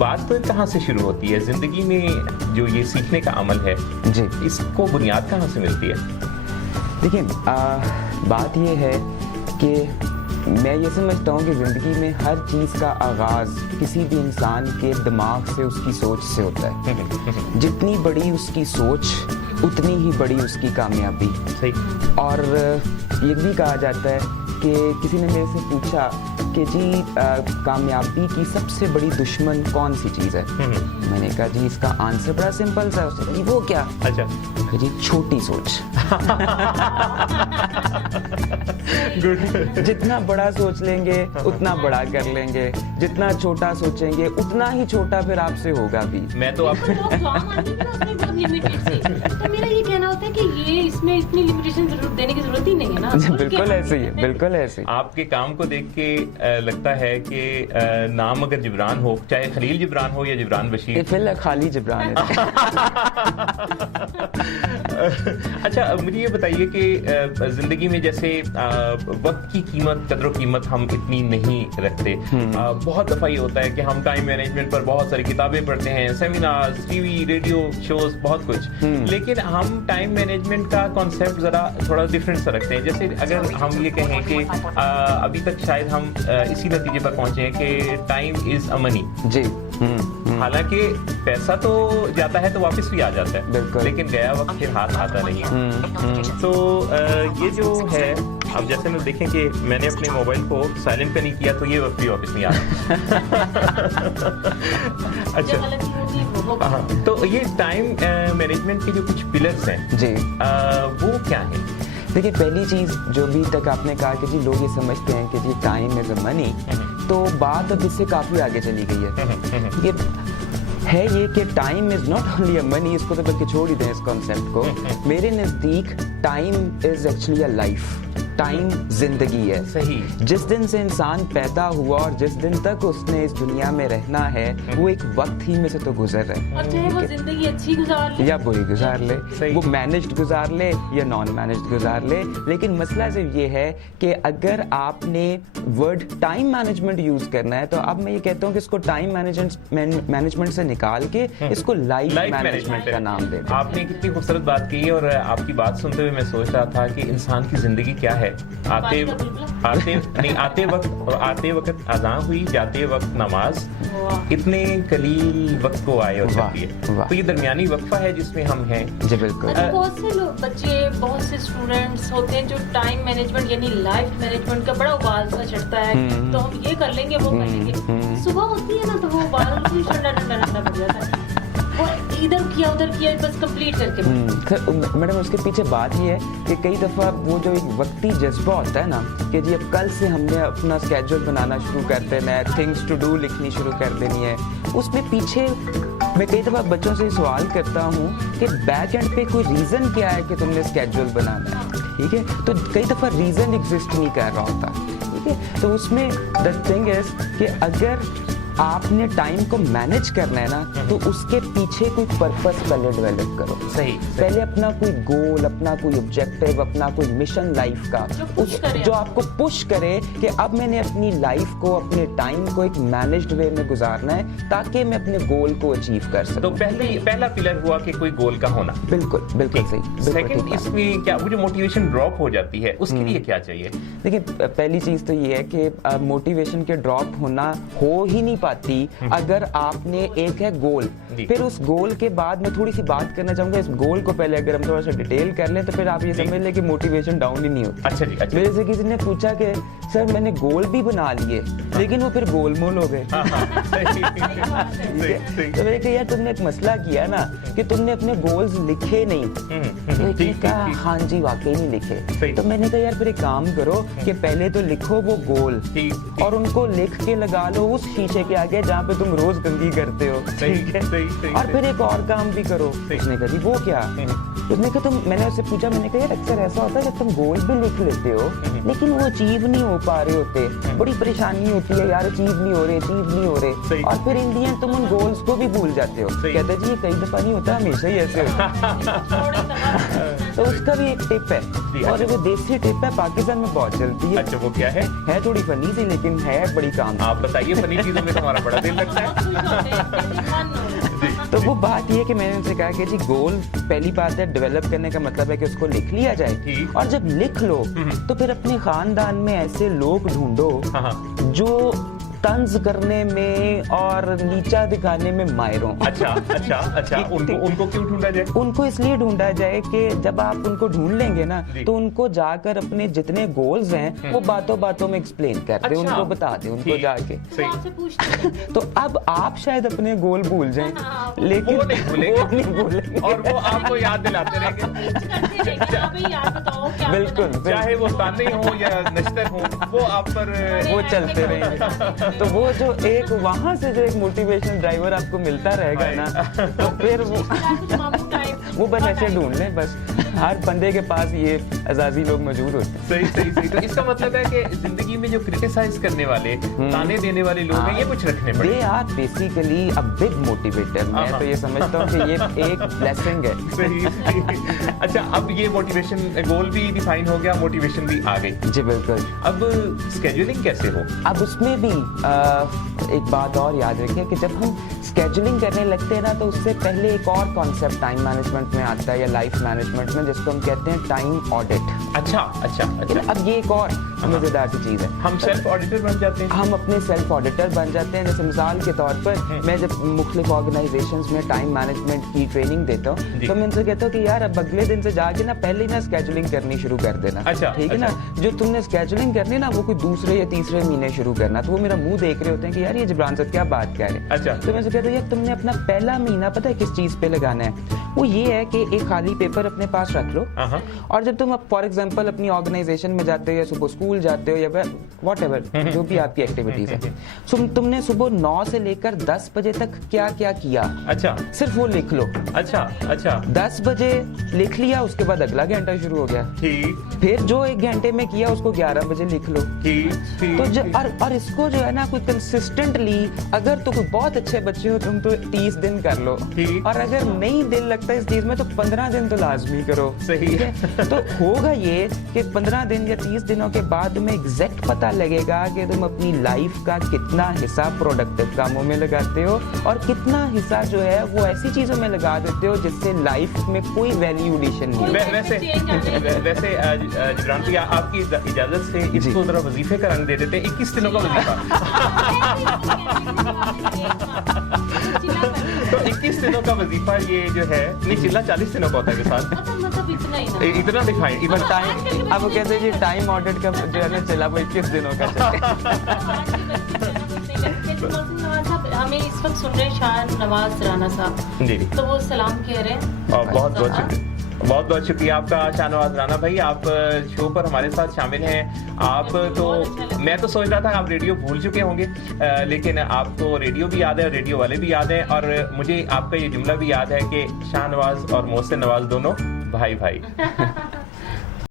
बात तो कहाँ से शुरू होती है जिंदगी में, जो ये सीखने का अमल है जी, इसको बुनियाद कहाँ से मिलती है? देखिए बात ये है कि मैं ये समझता हूँ कि ज़िंदगी में हर चीज़ का आगाज़ किसी भी इंसान के दिमाग से, उसकी सोच से होता है। जितनी बड़ी उसकी सोच उतनी ही बड़ी उसकी कामयाबी। सही। और ये भी कहा जाता है कि किसी ने मेरे से पूछा कि जी कामयाबी की सबसे बड़ी दुश्मन कौन सी चीज़ है? मैंने कहा जी इसका आंसर बड़ा सिंपल सा है। उसने कहा जी वो क्या? अच्छा। जी छोटी सोच। जितना बड़ा सोच लेंगे उतना बड़ा कर लेंगे, जितना छोटा सोचेंगे उतना ही छोटा फिर आपसे होगा भी। मैं तो आप तो मेरा ये कहना होता है कि ये इसमें इतनी लिमिटेशन देने की जरूरत ही नहीं है ना। बिल्कुल ऐसे ही है, बिल्कुल ऐसे ही। आपके काम को देख के लगता है कि नाम अगर जिब्रान हो, चाहे खलील जिब्रान हो या जिब्रान बशीर, फिलहाल खाली जिब्रान है। अच्छा मुझे ये बताइए कि जिंदगी में जैसे वक्त की कीमत, कदर कीमत हम इतनी नहीं रखते। बहुत दफा ये होता है कि हम टाइम मैनेजमेंट पर बहुत सारी किताबें पढ़ते हैं, सेमिनार्स, टीवी, रेडियो शोज, बहुत कुछ, लेकिन हम टाइम मैनेजमेंट का कॉन्सेप्ट जरा थोड़ा डिफरेंट सा रखते हैं। जैसे अगर हम ये कहें कि अभी तक शायद हम इसी नतीजे पर पहुंचे हैं कि टाइम इज अ मनी। जी। हालांकि पैसा तो जाता है तो वापस भी आ जाता है, बिल्कुल, लेकिन गया वक्त फिर हाथ आता नहीं है। तो ये जो है, अब जैसे मैं देखें कि मैंने अपने मोबाइल को साइलेंट पे नहीं किया तो ये वक्त भी वापस नहीं आ रहा। अच्छा, हाँ, तो ये टाइम मैनेजमेंट के जो कुछ पिलर्स हैं जी, वो क्या हैं? देखिए पहली चीज़ जो भी तक आपने कहा कि जी लोग ये समझते हैं कि जी टाइम इज अ मनी, तो बात अब इससे काफ़ी आगे चली गई है। ये है ये कि time is not only a money, इसको तो बल्कि छोड़ ही दें इस कॉन्सेप्ट को। मेरे नज़दीक time is actually a life. Time जिंदगी है। सही। जिस दिन से इंसान पैदा हुआ और जिस दिन तक उसने इस दुनिया में रहना है वो एक वक्त ही में से तो गुजर रहा है। और चाहे वो जिंदगी अच्छी गुजार ले या बुरी गुजार ले, वो मैनेज्ड गुजार ले या नॉन मैनेज्ड गुजार ले, लेकिन मसला सिर्फ ये है कि अगर आपने वर्ड टाइम मैनेजमेंट यूज करना है तो अब मैं ये कहता हूँ कि इसको टाइम मैनेजमेंट से निकाल के इसको लाइफ मैनेजमेंट का नाम दे। आपने कितनी खूबसूरत बात की और आपकी बात सुनते हुए मैं सोच रहा था कि इंसान की जिंदगी क्या है। आते वक्त अज़ान हुई, जाते वक्त नमाज, इतने कलील वक्त को आए और चलती है। तो ये दरमियानी वक्फा है जिसमें हम हैं। जी बिल्कुल। बहुत से लोग, बच्चे, बहुत से स्टूडेंट्स होते हैं जो टाइम मैनेजमेंट यानी लाइफ मैनेजमेंट का बड़ा उबाल सा चढ़ता है। तो हम ये कर लेंगे, वो कर लेंगे। सुबह होती है ना तो वो उबाल ठंडा पड़ जाता है, वो इधर किया उधर किया, बस कंप्लीट करके। मैडम उसके पीछे बात ये है कि कई दफ़ा वो जो एक वक्ती जज्बा होता है ना कि जी अब कल से हमने अपना स्केड्यूल बनाना शुरू कर देना है, थिंग्स टू डू लिखनी शुरू कर देनी है, उसमें पीछे मैं कई दफ़ा बच्चों से सवाल करता हूँ कि बैक एंड पे कोई रीज़न क्या है कि तुमने स्केड्यूल बनाना है, ठीक है? तो कई दफ़ा रीज़न एग्जिस्ट नहीं कर रहा होता, ठीक है? तो उसमें द थिंग इज कि अगर आपने टाइम को मैनेज करना है ना तो उसके पीछे कोई पर्पस पहले डेवलप करो। सही। पहले अपना कोई गोल, अपना कोई ऑब्जेक्टिव, अपना कोई मिशन लाइफ का जो आपको पुश करे कि अब मैंने अपनी लाइफ को, अपने टाइम को एक मैनेज्ड वे में गुजारना है ताकि मैं अपने गोल को अचीव कर सकूं। तो पहला पिलर हुआ कि कोई गोल का होना। बिल्कुल बिल्कुल सही। सेकंड, इसमें क्या वो जो मोटिवेशन ड्रॉप हो जाती है उसके लिए क्या चाहिए? देखिए पहली चीज तो ये है कि मोटिवेशन के ड्रॉप होना हो ही नहीं अगर आपने एक है गोल, फिर उस गोल के बाद मैं थोड़ी सी बात करना चाहूंगा इस गोल को। पहले अगर हम थोड़ा सा डिटेल कर लें तो फिर आप ये समझ लें कि मोटिवेशन डाउन ही नहीं होती। अच्छा जी, अच्छा। मेरे से किसी ने पूछा कि सर मैंने गोल भी बना लिए लेकिन वो फिर गोलमोल हो गए। तो मैंने कहा यार तुमने एक मसला किया ना कि तुमने अपने गोल्स लिखे नहीं। तो कहा हाँ जी वाकई नहीं लिखे। तो मैंने कहा यार फिर एक काम करो कि पहले तो लिखो वो गोल और उनको लिख के लगा लो उस शीशे के आगे जहाँ पे तुम रोज गंदी करते हो, ठीक है? और फिर एक और काम भी करो। उसने कहा जी वो क्या? उसने कहा मैंने उससे पूछा, मैंने कहा यार अक्सर ऐसा होता है जब तुम गोल भी लिख लेते हो लेकिन वो अचीव नहीं हो पा रहे होते, बड़ी परेशानी होती है यार, अचीव नहीं हो रहे और फिर इंडियन तुम उन गोल्स को भी भूल जाते हो। कहते जी ये कई दफा नहीं होता, हमेशा ही ऐसे होता है। तो उसका भी एक टिप है और वो देसी टिप है, पाकिस्तान में बहुत चलती है। अच्छा वो क्या है? थोड़ी फनी सी लेकिन है बड़ी काम। आप बताइए, फनी चीजों में हमारा बड़ा दिल लगता है। तो वो बात ये कि मैंने उनसे कहा कि जी गोल पहली बात है डेवलप करने का मतलब है कि उसको लिख लिया जाए और जब लिख लो तो फिर अपने खानदान में ऐसे लोग ढूंढो जो तंज करने में और नीचा दिखाने में माहिर हों। अच्छा उनको क्यों ढूंढा जाए? उनको इसलिए ढूंढा जाए कि जब आप उनको ढूंढ लेंगे ना तो उनको जाकर अपने जितने गोल्स हैं वो बातों बातों में एक्सप्लेन कर दे, उनको बता दे उनको जाके। तो अब आप शायद अपने गोल भूल जाएं लेकिन वो नहीं भूलेंगे और वो आपको याद दिलाते रहेंगे। बिल्कुल, चाहे वो ताने हो या नश्तर हो, वो आप पर वो चलते रहेंगे। तो वो जो एक वहां से जो एक मोटिवेशन ड्राइवर आपको मिलता रहेगा ना तो फिर वो बस ऐसे ढूंढ लें, बस हर बंदे के पास ये अजाजी लोग मौजूद होते हैं। सही। तो इसका मतलब है कि जिंदगी में जो क्रिटिसाइज करने वाले, ताने देने वाले लोग हैं, ये कुछ रखने पड़े। They are basically a big motivator. मैं तो ये समझता हूँ कि ये एक ब्लेसिंग है। सही। अच्छा, अब ये मोटिवेशन गोल भी डिफाइन हो गया, मोटिवेशन भी आ गई। जी बिल्कुल। अब स्केड्यूलिंग कैसे हो? अब उसमें भी एक बात और याद रखें कि जब हम स्केड्यूलिंग करने लगते हैं ना तो उससे पहले एक और कॉन्सेप्ट टाइम मैनेजमेंट में आता है या लाइफ मैनेजमेंट में, जिसको हम कहते हैं टाइम ऑडिट। अच्छा। अब ये एक और मजेदार सी चीज है। हम सेल्फ ऑडिटर बन जाते हैं। हम अपने सेल्फ ऑडिटर बन जाते हैं। जैसे मिसाल के तौर पर मैं जब मुख्तलिफ ऑर्गेनाइजेशंस में टाइम मैनेजमेंट की ट्रेनिंग देता हूँ तो मैं उनसे कहता हूँ कि यार अब अगले दिन से जाके ना पहले ही ना स्केड्यूलिंग करनी शुरू कर देना। अच्छा, ठीक है ना, जो तुमने स्केड्यूलिंग करनी ना वो कोई दूसरे या तीसरे महीने शुरू करना। तो वो मेरा मुंह देख रहे होते हैं कि यार ये जबरान साहब क्या बात कह रहे हैं। अच्छा। तो मैं उनसे कहता हूँ यार तुमने अपना पहला महीना पता है किस चीज पे लगाना है? वो ये है कि एक खाली पेपर अपने पास रख लो और जब तुम फॉर एग्जांपल अपनी ऑर्गेनाइजेशन में जाते हो या सुबह स्कूल जाते हो या व्हाटएवर जो भी आपकी एक्टिविटीज है, तुमने सुबह 9 से लेकर 10 बजे तक क्या क्या किया। अच्छा। सिर्फ वो लिख लो। अच्छा। 10 बजे लिख लिया, उसके बाद अगला घंटा शुरू हो गया। ठीक। फिर जो 1 घंटे में किया उसको 11 बजे लिख लो। ठीक। तो और इसको जो है ना कोई कंसिस्टेंटली, अगर तो कोई बहुत अच्छे बच्चे हो तुम तो 30 दिन कर लो और अगर नहीं दिल लगता इस चीज में तो 15 दिन तो लाजमी करो। सही है। तो होगा ये कि 15 दिन या 30 दिनों के बाद तुम्हें एग्जैक्ट पता लगेगा कि तुम अपनी लाइफ का कितना हिस्सा प्रोडक्टिव कामों में लगाते हो और कितना हिस्सा जो है वो ऐसी चीजों में लगा देते हो जिससे लाइफ में कोई वैल्यू एडिशन नहीं है। वैसे जिब्रान भैया आपकी इजाजत से इसको जरा वजीफे का रंग दे देते हैं। 21 दिनों का वजीफा। तो 21 दिनों का वजीफा ये जो है, नहीं चिल्ला 40 दिनों का होता है साथ। मतलब इतना दिखाएं। इवन टाइम अब कहते हैं जी टाइम ऑडिट का जो है ना चला वो 21 दिनों का चला। हमें इस वक्त सुन रहे हैं शाह नवाज राना साहब जी, तो वो सलाम कह रहे हैं। बहुत बहुत शुक्रिया आपका शाहनवाज राना भाई, आप शो पर हमारे साथ शामिल हैं। आप तो मैं तो सोच रहा था आप रेडियो भूल चुके होंगे, लेकिन आपको रेडियो भी याद है, रेडियो वाले भी याद हैं और मुझे आपका ये जुमला भी याद है कि शाहनवाज और मोहसिन नवाज दोनों भाई भाई।